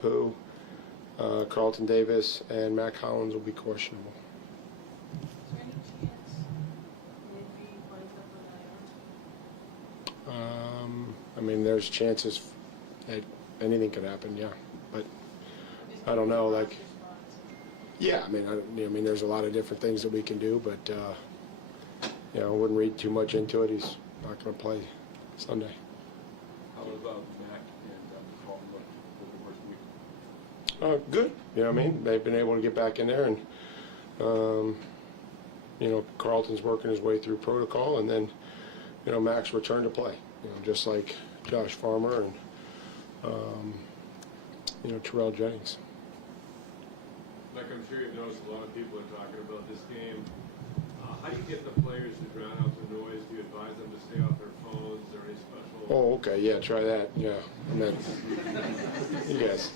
Who, Carlton Davis, and Mac Hollins will be questionable. Is there any chance maybe winds up with I mean, there's chances that anything could happen, yeah. But I don't know, like, yeah, I mean, there's a lot of different things that we can do, but I wouldn't read too much into it. He's not going to play Sunday. How about Mac and Carlton over the first week? Good. I mean, they've been able to get back in there, and Carlton's working his way through protocol, and then Mac's return to play. Just like Josh Farmer and Terrell Jennings. Mike, I'm sure you've noticed a lot of people are talking about this game. How do you get the players to drown out the noise? Do you advise them to stay off their phones? Is there any special? Oh, okay, yeah, try that. Yeah, I mean, you guys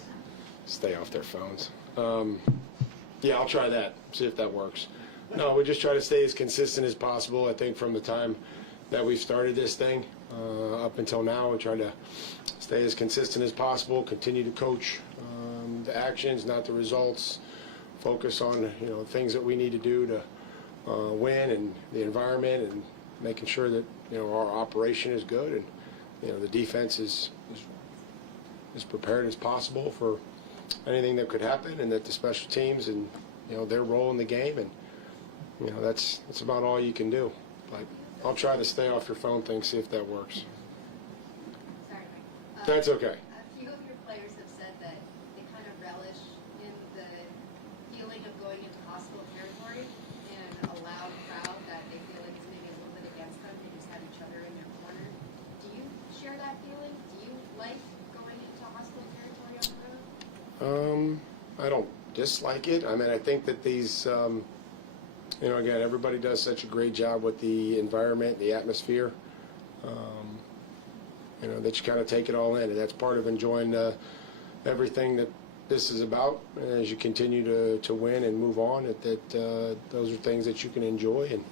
stay off their phones. Yeah, I'll try that. See if that works. No, we just try to stay as consistent as possible. I think from the time that we started this thing up until now, we try to stay as consistent as possible. Continue to coach the actions, not the results. Focus on things that we need to do to win, and the environment, and making sure that our operation is good, and the defense is as prepared as possible for anything that could happen, and that the special teams and their role in the game, and that's about all you can do. But I'll try to stay off your phone thing, see if that works. Sorry, Mike. That's okay. A few of your players have said that they kind of relish in the feeling of going into hospital territory and a loud crowd that they feel like is maybe a little bit against them. They just have each other in their corner. Do you share that feeling? Do you like going into hospital territory on the road? I don't dislike it. I mean, I think that these, again, everybody does such a great job with the environment, the atmosphere, that you kind of take it all in, and that's part of enjoying everything that this is about. And as you continue to win and move on, that those are things that you can enjoy. And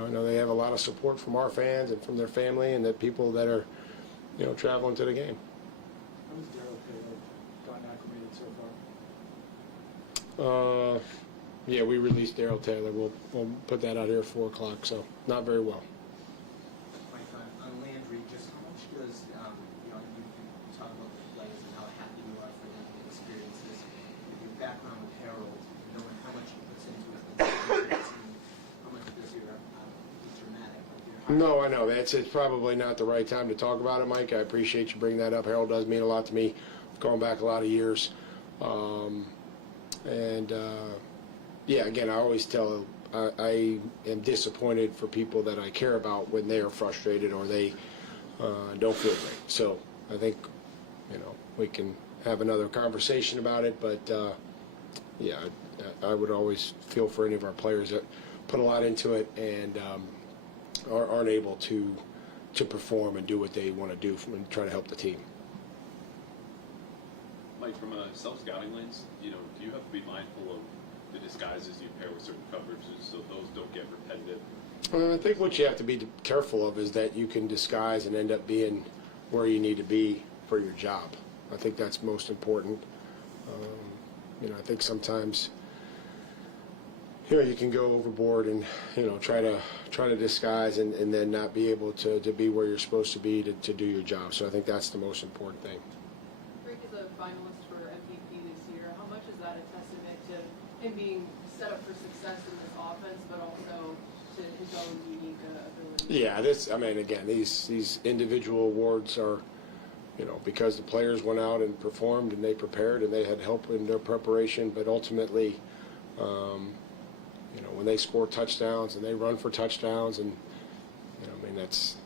I know they have a lot of support from our fans and from their family, and the people that are traveling to the game. How has Darryl Taylor gotten acclimated so far? Yeah, we released Darryl Taylor. We'll put that out here at 4 o'clock, so not very well. Mike, on Landry, just how much does, you talk about the players and how happy you are for them to experience this. With your background with Harold, knowing how much he puts into it, how much does your, it's dramatic, like your heart. No, I know. It's probably not the right time to talk about it, Mike. I appreciate you bringing that up. Harold does mean a lot to me, going back a lot of years. Yeah, again, I always tell I am disappointed for people that I care about when they are frustrated or they don't feel great. So I think, we can have another conversation about it. But, yeah, I would always feel for any of our players that put a lot into it and aren't able to perform and do what they want to do and try to help the team. Mike, from a self-scouting lens, do you have to be mindful of the disguises you pair with certain coverages so those don't get repetitive? I think what you have to be careful of is that you can disguise and end up being where you need to be for your job. I think that's most important. I think sometimes you can go overboard and try to disguise and then not be able to be where you're supposed to be to do your job. So I think that's the most important thing. Rick is a finalist for MVP this year. How much is that a testament to him being set up for success in this offense, but also to his own unique ability? Yeah, again, these individual awards are, because the players went out and performed and they prepared and they had help in their preparation, but ultimately, when they score touchdowns and they run for touchdowns, and that's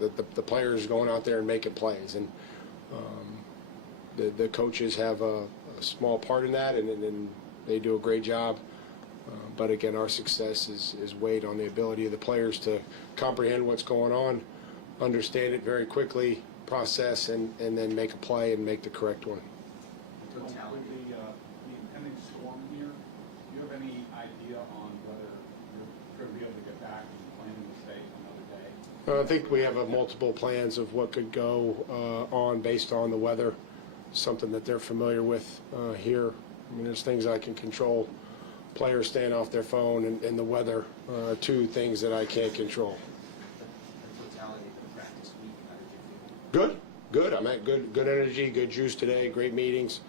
the players going out there and making plays, and the coaches have a small part in that, and they do a great job. But again, our success is weighed on the ability of the players to comprehend what's going on, understand it very quickly, process, and then make a play and make the correct one. With the impending storm here, do you have any idea on whether you're going to be able to get back and plan to stay another day? I think we have multiple plans of what could go on based on the weather. something that they're familiar with here. I mean, there's things I can control. Players staying off their phone and the weather, two things that I can't control. The totality of the practice week, how did you feel? Good. I'm at good energy, good juice today, great meetings.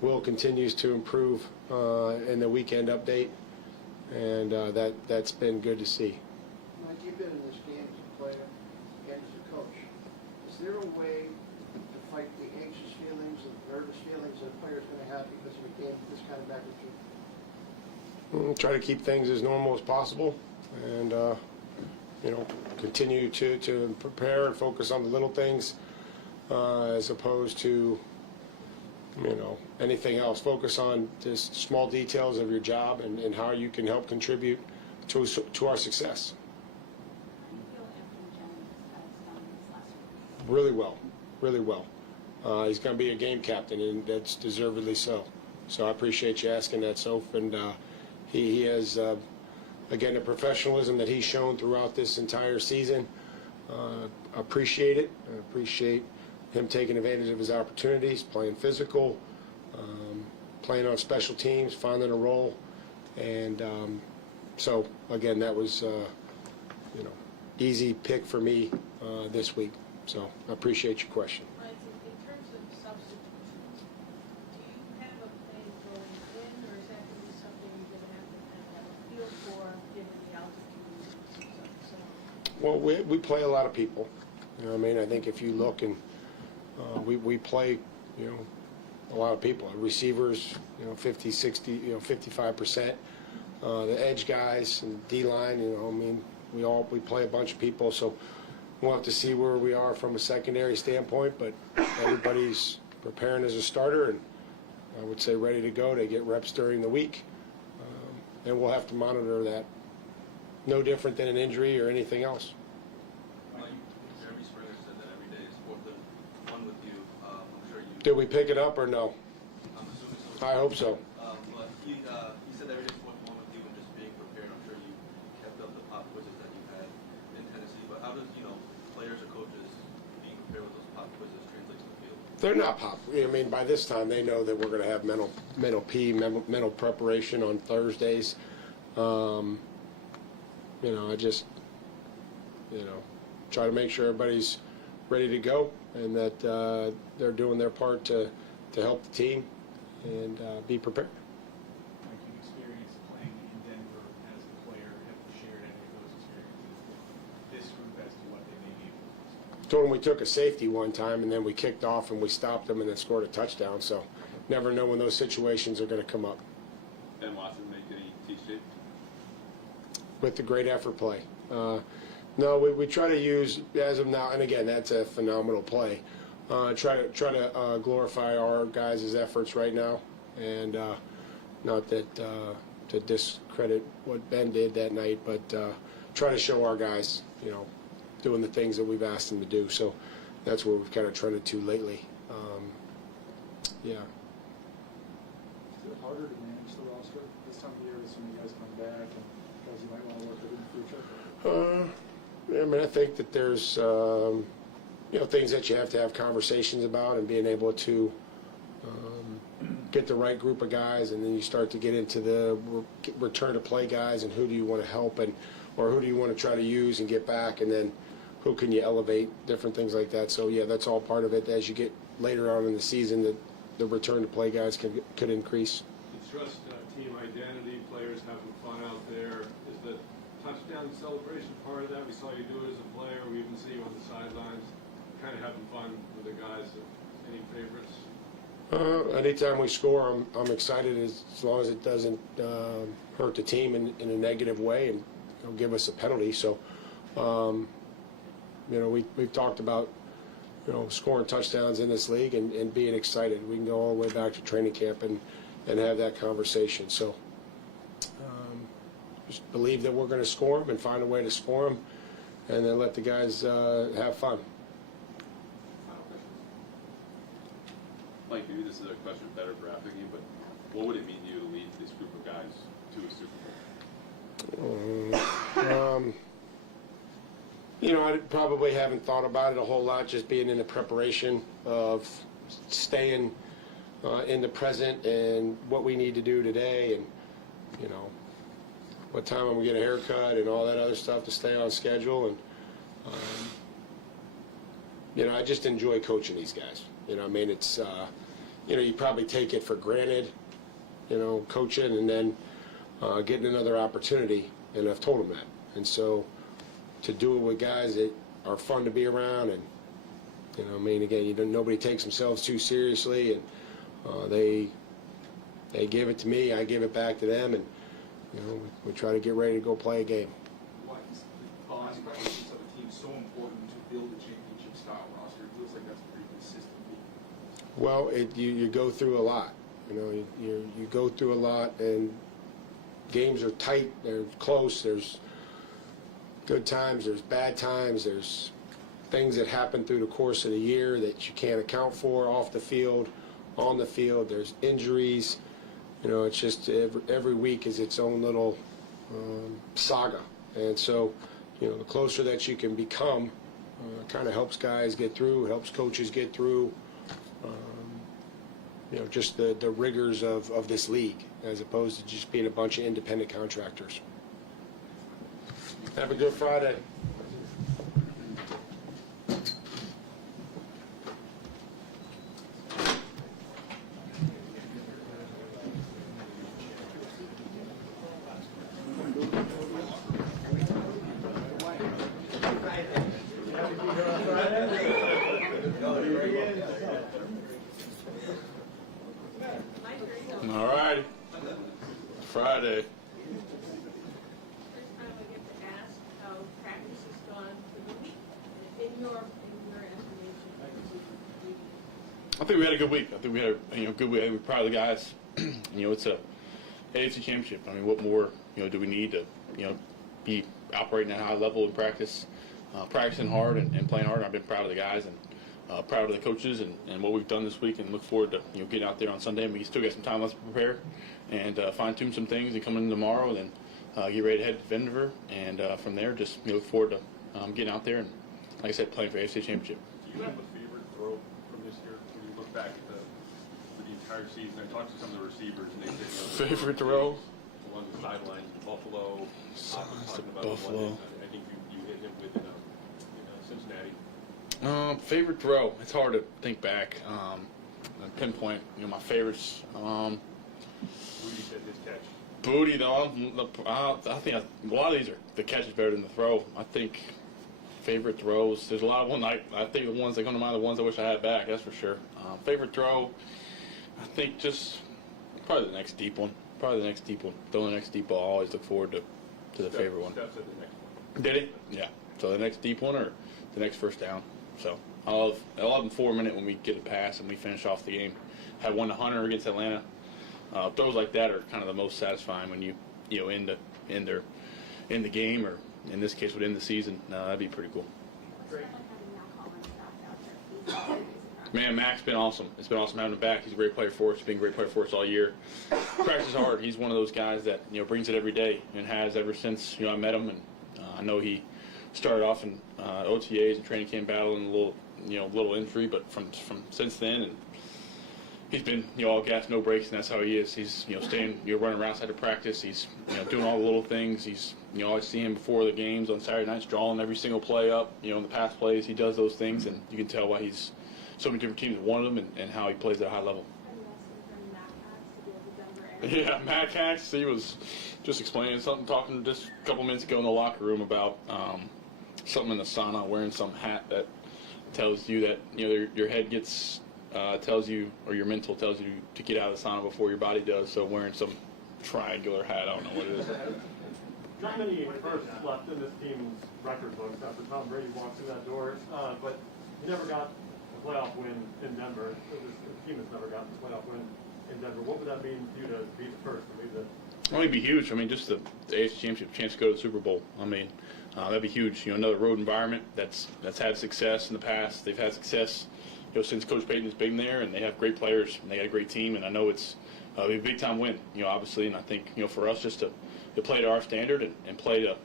Will continues to improve in the weekend update, and that's been good to see. Mike, you've been in this game as a player and as a coach. Is there a way to fight the anxious feelings and nervous feelings that a player's going to have because of a game of this kind of magnitude? Try to keep things as normal as possible, and continue to prepare and focus on the little things as opposed to anything else. Focus on just small details of your job and how you can help contribute to our success. How do you feel Anthony Jennings has done this last week? Really well. He's going to be a game captain, and that's deservedly so. So I appreciate you asking that, Soph. And he has, again, the professionalism that he's shown throughout this entire season. Appreciate it. I appreciate him taking advantage of his opportunities, playing physical, playing on special teams, finding a role. And so, again, that was, easy pick for me this week. So I appreciate your question. Right, so in terms of substitutions, do you have a plan going in, or is that going to be something you're going to have to kind of have a feel for, given the altitude and so on? Well, we play a lot of people. You know what I mean? I think if you look and we play, a lot of people. Receivers, 50, 60, 55%. The edge guys and D-line, we play a bunch of people. So we'll have to see where we are from a secondary standpoint, but everybody's preparing as a starter, and I would say ready to go to get reps during the week. And we'll have to monitor that. No different than an injury or anything else. Jeremy Springer said that every day is fourth and one with you. I'm sure you. Did we pick it up or no? I'm assuming so. I hope so. But he said every day is fourth and one with you and just being prepared. I'm sure you kept up the pop quizzes that you had in Tennessee. But how does players or coaches being prepared with those pop quizzes translate to the field? They're not pop. By this time they know that we're going to have mental preparation on Thursdays. I just, try to make sure everybody's ready to go and that they're doing their part to help the team and be prepared. Like you've experienced playing in Denver as a player, have you shared any of those experiences with this group as to what they may be? Told them we took a safety one time and then we kicked off and we stopped them and then scored a touchdown. So never know when those situations are going to come up. Ben Watson make any T-shape? With the great effort play. No, we try to use, as of now, and again, that's a phenomenal play. Try to glorify our guys' efforts right now, and not that to discredit what Ben did that night, but try to show our guys, doing the things that we've asked them to do. So that's where we've kind of trended to lately. Yeah. Is it harder to manage the roster this time of year with some of you guys coming back and guys you might want to work with in the future? I think that there's, things that you have to have conversations about and being able to get the right group of guys, and then you start to get into the return to play guys and who do you want to help or who do you want to try to use and get back, and then who can you elevate, different things like that. So, yeah, that's all part of it. As you get later on in the season, the return to play guys could increase. You trust team identity, players having fun out there. Is the touchdown celebration part of that? We saw you do it as a player. We even see you on the sidelines, kind of having fun with the guys. Any favorites? Anytime we score, I'm excited as long as it doesn't hurt the team in a negative way and give us a penalty. So, we've talked about scoring touchdowns in this league and being excited. We can go all the way back to training camp and have that conversation. So just believe that we're going to score them and find a way to score them, and then let the guys have fun. Mike, maybe this is a question better for asking you, but what would it mean to you to lead this group of guys to a Super Bowl? I probably haven't thought about it a whole lot, just being in the preparation of staying in the present and what we need to do today, and you know, what time I'm gonna get a haircut and all that other stuff to stay on schedule. And you know, I just enjoy coaching these guys. You know, I mean, it's you know, you probably take it for granted, you know, coaching, and then getting another opportunity, and I've told them that. And so to do it with guys that are fun to be around, and you know, I mean, again, nobody takes themselves too seriously, and they give it to me, I give it back to them, and you know, we try to get ready to go play a game. Why is the bond practices of a team so important to build a championship style roster? It feels like that's pretty consistent. Well, you go through a lot. You know, you go through a lot, and games are tight, they're close, there's good times, there's bad times, there's things that happen through the course of the year that you can't account for off the field, on the field, there's injuries. You know, it's just every week is its own little saga. And so, you know, the closer that you can become, kind of helps guys get through, helps coaches get through, you know, just the rigors of this league, as opposed to just being a bunch of independent contractors. Have a good Friday. All right. Friday. First time I get to ask how practice has gone for the week, in your estimation. I think we had a good week. I think we had a good week. We're proud of the guys. You know, it's a AFC Championship. I mean, what more do we need to be operating at a high level in practice, practicing hard and playing hard. I've been proud of the guys and proud of the coaches and what we've done this week, and look forward to getting out there on Sunday. And we still got some time left to prepare and fine-tune some things and come in tomorrow, and then get ready to head to Denver, and from there just look forward to getting out there and, like I said, playing for AFC Championship. Do you have a favorite throw from this year when you look back at the entire season? I talked to some of the receivers, and they said Favorite throw? Along the sidelines, Buffalo. Talking about Buffalo. The one I think you hit him with in Cincinnati. Favorite throw? It's hard to think back. Pinpoint, my favorites. Booty said his catch. Booty, though. I think a lot of these are the catch is better than the throw. I think favorite throws. There's a lot of ones. I think the ones that come to mind are the ones I wish I had back. That's for sure. Favorite throw. I think just probably the next deep one. Throw the next deep ball. I always look forward to the favorite one. Steph said the next one. Did he? Yeah. So the next deep one or the next first down. So I'll have him 4 minute when we get a pass and we finish off the game. Had one to Hunter against Atlanta. Throws like that are kind of the most satisfying when you end the game, or in this case within the season. That'd be pretty cool. Man, Mac's been awesome. It's been awesome having him back. He's a great player for us. He's been a great player for us all year. Practices hard. He's one of those guys that brings it every day and has ever since I met him. And I know he started off in OTAs and training camp battling a little injury, but from since then, and he's been all gas, no brakes, and that's how he is. He's staying, running around outside of practice. He's doing all the little things. He's always see him before the games on Saturday nights, drawing every single play up. In the pass plays, he does those things, and you can tell why he's so many different teams wanted him and how he plays at a high level. Yeah, Matt Hacks, he was just explaining something, talking just a couple minutes ago in the locker room about something in the sauna, wearing some hat that tells you that your head gets tells you, or your mental tells you to get out of the sauna before your body does. So wearing some triangular hat, I don't know what it is. Not many firsts left in this team's record books after Tom Brady walked through that door, but he never got a playoff win in Denver. The team has never gotten a playoff win in Denver. What would that mean to you to be the first? Well, it'd be huge. I mean, just the AFC Championship, chance to go to the Super Bowl. I mean, that'd be huge. Another road environment that's had success in the past. They've had success, since Coach Payton has been there, and they have great players and they got a great team. And I know it's a big time win, obviously. And I think for us just to play to our standard and play to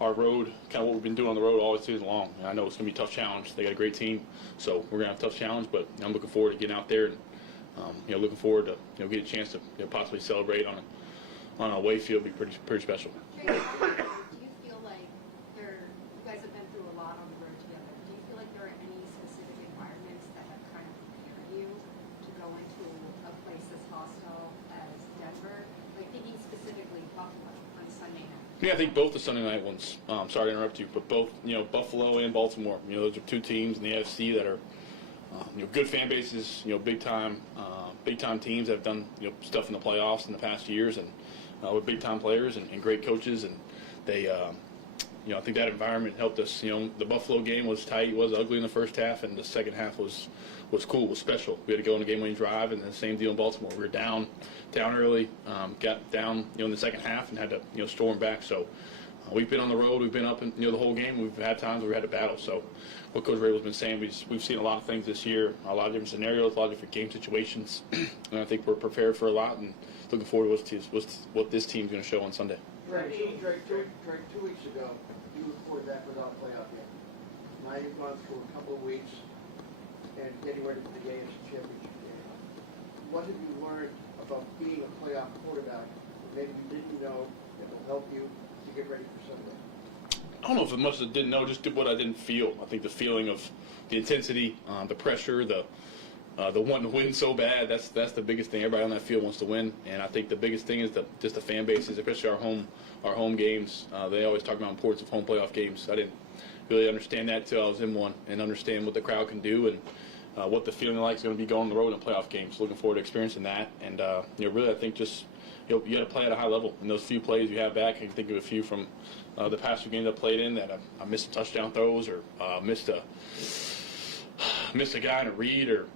our road, kind of what we've been doing on the road all season long. And I know it's going to be a tough challenge. They got a great team, so we're going to have a tough challenge. But I'm looking forward to getting out there and looking forward to get a chance to possibly celebrate on a away field. Be pretty special. Do you feel like you guys have been through a lot on the road together? Do you feel like there are any specific environments that have kind of prepared you to go into a place as hostile as Denver? Like thinking specifically Buffalo on Sunday night. Yeah, I think both the Sunday night ones. Sorry to interrupt you, but both Buffalo and Baltimore. Those are two teams in the AFC that are good fan bases. Big time teams that have done stuff in the playoffs in the past years, and with big time players and great coaches, and they. I think that environment helped us. The Buffalo game was tight, was ugly in the first half, and the second half was cool, was special. We had to go on a game-winning drive, and the same deal in Baltimore. We were down early, got down in the second half, and had to storm back. So we've been on the road, we've been up the whole game. We've had times where we had to battle. So what Coach Vrabel's been saying, we've seen a lot of things this year, a lot of different scenarios, a lot of different game situations, and I think we're prepared for a lot, and looking forward to what this team's going to show on Sunday. Drake, 2 weeks ago, you reported that without a playoff game. Now you've gone through a couple of weeks and getting ready for the AFC Championship game. What have you learned about being a playoff quarterback that maybe you didn't know that will help you to get ready for Sunday? I don't know if as much as I didn't know, just what I didn't feel. I think the feeling of the intensity, the pressure, the wanting to win so bad, that's the biggest thing. Everybody on that field wants to win, and I think the biggest thing is just the fan bases, especially our home games. They always talk about the importance of home playoff games. I didn't really understand that until I was in one and understand what the crowd can do and what the feeling like is going to be going on the road in playoff games. Looking forward to experiencing that, and really I think just you got to play at a high level. And those few plays you have back, I can think of a few from the past few games I played in that I missed some touchdown throws or missed a guy in a read or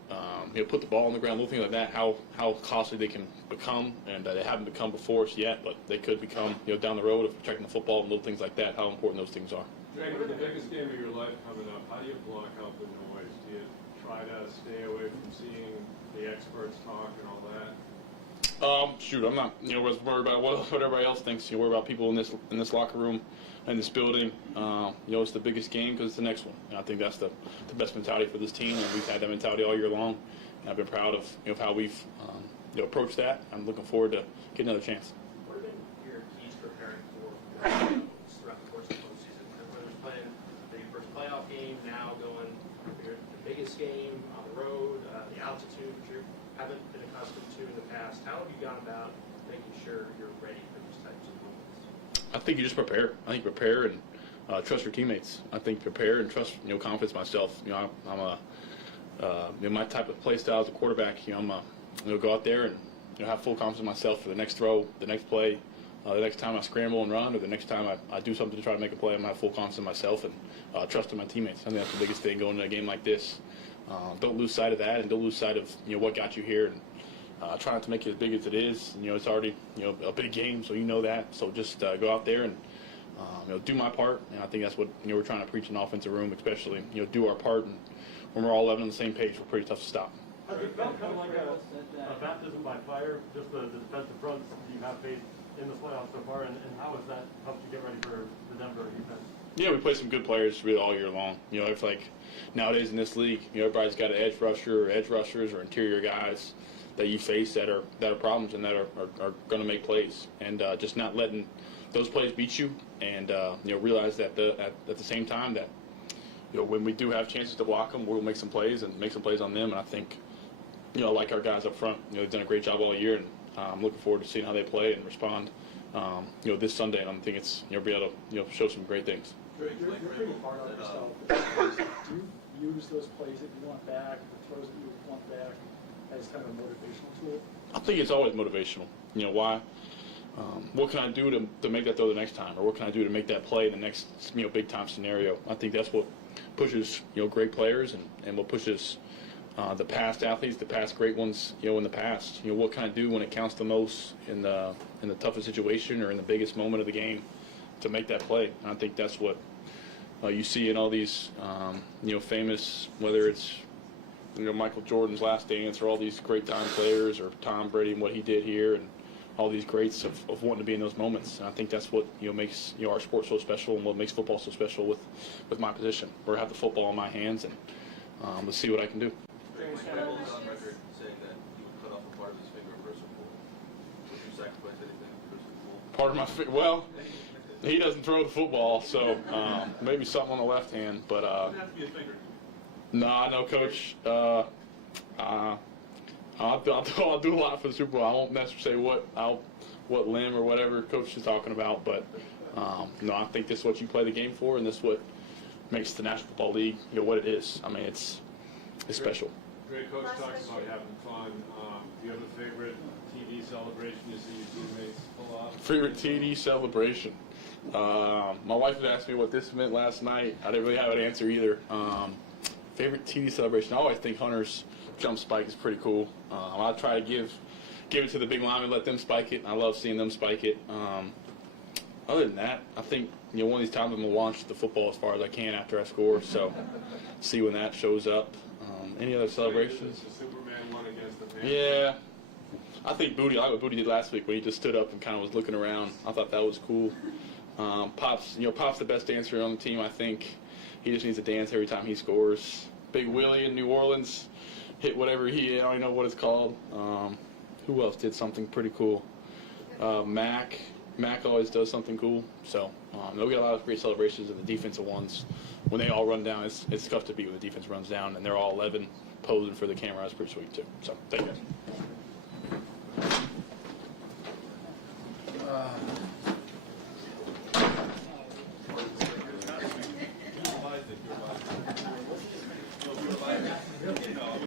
put the ball on the ground, little things like that. How costly they can become, and they haven't become before us yet, but they could become down the road of protecting the football and little things like that. How important those things are. Drake, with the biggest game of your life coming up, how do you block out the noise? Do you try to stay away from seeing the experts talk and all that? Shoot, I'm not worried about what everybody else thinks. Worry about people in this locker room, in this building. It's the biggest game because it's the next one. And I think that's the best mentality for this team, and we've had that mentality all year long. And I've been proud of how we've approached that. I'm looking forward to getting another chance. What have been your keys preparing for throughout the course of the postseason? Whether it's playing the first playoff game, now going the biggest game on the road, the altitude which you haven't been accustomed to in the past. How have you gone about making sure you're ready for these types of moments? I think you just prepare. I think prepare and trust your teammates. I think prepare and trust confidence in myself. I'm my type of play style as a quarterback. I'm go out there and have full confidence in myself for the next throw, the next play, the next time I scramble and run, or the next time I do something to try to make a play. I'm gonna have full confidence in myself and trust in my teammates. I think that's the biggest thing going into a game like this. Don't lose sight of that, and don't lose sight of what got you here. And try not to make it as big as it is. It's already a big game, so you know that. So just go out there and do my part. And I think that's what we're trying to preach in the offensive room, especially do our part. And when we're all 11 on the same page, we're pretty tough to stop. Has it felt kind of like a baptism by fire, just the defensive fronts you have faced in the playoffs so far, and how has that helped you get ready for the Denver defense? Yeah, we play some good players really all year long. It's like nowadays in this league, everybody's got an edge rusher or edge rushers or interior guys that you face that are problems and that are going to make plays, and just not letting those plays beat you, and realize that at the same time that when we do have chances to block them, we'll make some plays and make some plays on them. And I think like our guys up front, they've done a great job all year, and I'm looking forward to seeing how they play and respond this Sunday. And I think it's be able to show some great things. You're pretty hard on yourself. Do you use those plays that you want back, the throws that you want back, as kind of a motivational tool? I think it's always motivational. Why? What can I do to make that throw the next time, or what can I do to make that play in the next big time scenario? I think that's what pushes great players and what pushes the past athletes, the past great ones in the past. What can I do when it counts the most in the toughest situation or in the biggest moment of the game to make that play? And I think that's what you see in all these famous, whether it's Michael Jordan's Last Dance or all these great time players, or Tom Brady and what he did here, and all these greats of wanting to be in those moments. And I think that's what makes our sport so special, and what makes football so special with my position. Where I have the football in my hands, and let's see what I can do. Vrabel is on record saying that he would cut off a part of his finger for a Super Bowl. Would you sacrifice anything for a Super Bowl? Part of my well, he doesn't throw the football, so maybe something on the left hand. But It doesn't have to be a finger. no, Coach. I'll do a lot for the Super Bowl. I won't necessarily say what limb or whatever Coach is talking about, but no, I think this is what you play the game for, and this is what makes the National Football League what it is. I mean, it's special. Great coach talks about having fun. Do you have a favorite TD celebration you see your teammates pull off? Favorite TD celebration? My wife had asked me what this meant last night. I didn't really have an answer either. Favorite TD celebration? I always think Hunter's jump spike is pretty cool. I try to give it to the big linemen, let them spike it. I love seeing them spike it. Other than that, I think one of these times I'm gonna launch the football as far as I can after I score. So see when that shows up. Any other celebrations? The Superman one against the Panthers. Yeah, I think Booty. I like what Booty did last week when he just stood up and kind of was looking around. I thought that was cool. Pop's the best dancer on the team. I think he just needs to dance every time he scores. Big Willie in New Orleans hit whatever he hit. I don't even know what it's called. Who else did something pretty cool? Mac always does something cool. So they'll get a lot of great celebrations, and the defensive ones, when they all run down, it's tough to beat when the defense runs down and they're all 11 posing for the camera. That's pretty sweet too. So thank you guys.